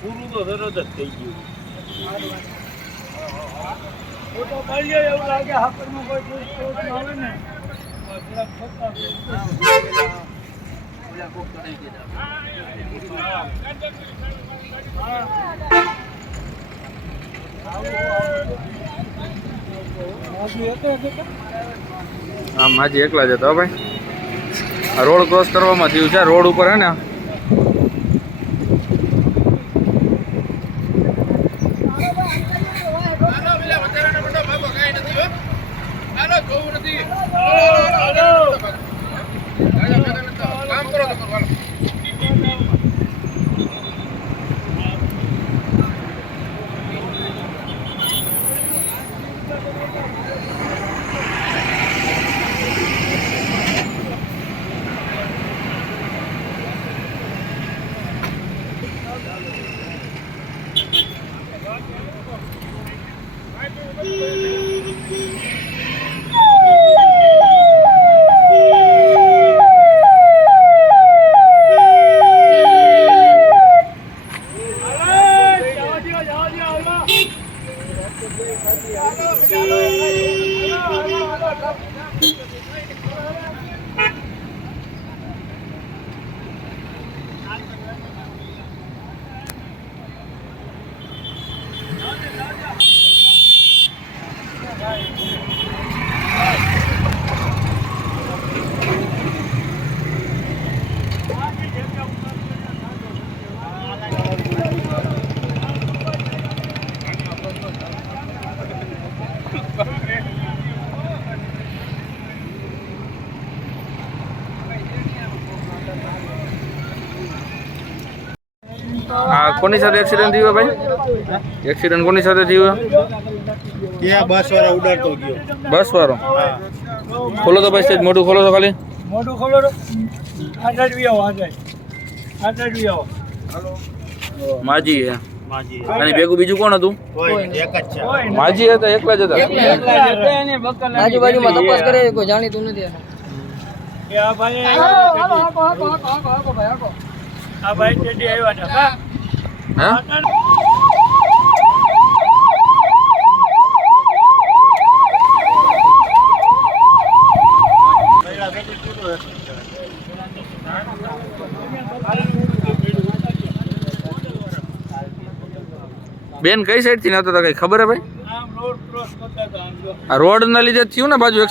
પૂરું તો તરત જ થઈ ગયું. તો ભાઈ એવું લાગે હાકરમાં કોઈ દોસ્ત આવે ને હા માજી એકલા જ હતા ભાઈ. આ રોડ ક્રોસ કરવામાં થયું છે. રોડ ઉપર હે ને કોની સાથે એક્સિડન્ટ થયો ભાઈ? એક્સિડન્ટ કોની સાથે થયો? ત્યાં બસ વાળા ઉડાડતો ગયો. બસ વાળો? ખોલો તો ભાઈ સ્ટેજ મોઢું ખોલો તો ખાલી. મોઢું ખોલો તો આગળ બી આવો. આગળ બી આવો. માજી હે. માજી. અને ભેગું બીજું કોણ હતું? એક જ છે. માજી હતા, એકલા જ હતા. આજુબાજુમાં તપાસ કરે કોઈ જાણીતું નથી. આ ભાઈ આ ભાઈ ટેડી આવ્યા હતા. હા બેન કઈ સાઈડ થી નતો કઈ ખબર હે ભાઈ? આમ રોડ ક્રોસ કરતા હતા. આ રોડ ના લીધે થયું ને બાજુ